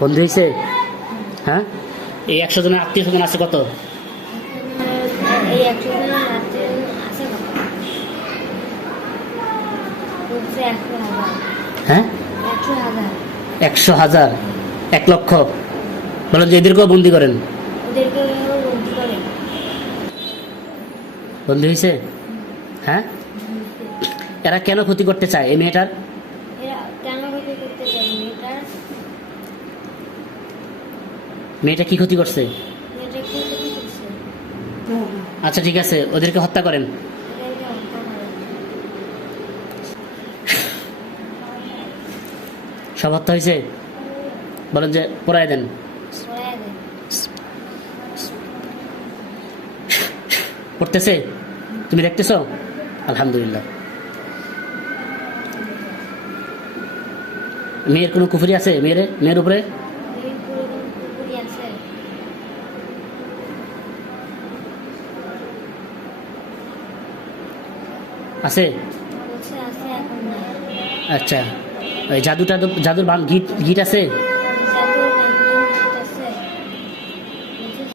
বন্ধু হয়েছে? হ্যাঁ, এই 100 জনের আত্মীয় স্বজন আছে কত? এই 100 জনের আত্মীয় আছে কত? হচ্ছে 100,000। হ্যাঁ, 100,000। 100,000, 1,00,000। বলেন যে এদেরকেও বন্দি করেন। ওদেরকে বন্দি করে। বন্দি হয়েছে? হ্যাঁ, এরা কেন ক্ষতি করতে চায় এই মেয়েটার? এরা কেন ক্ষতি করতে চায় মেয়েটার? মেয়েটা কি ক্ষতি করছে? মেয়েটা কি ক্ষতি করছে? আচ্ছা ঠিক আছে, ওদেরকে হত্যা করেন। ওদেরকে হত্যা করে। সব হত্যা হয়েছে? বলেন যে পড়ায় দেন। পড়ায় দেয়। পড়তেছে? তুমি দেখতেছো? আলহামদুলিল্লাহ। মেয়ের কোনো কুফরি আছে? মেয়ের উপরে এই পুরো পুকুরি আছে। আছে? বলছে আছে, এখন নাই। আচ্ছা, ওই জাদুর গিট আছে?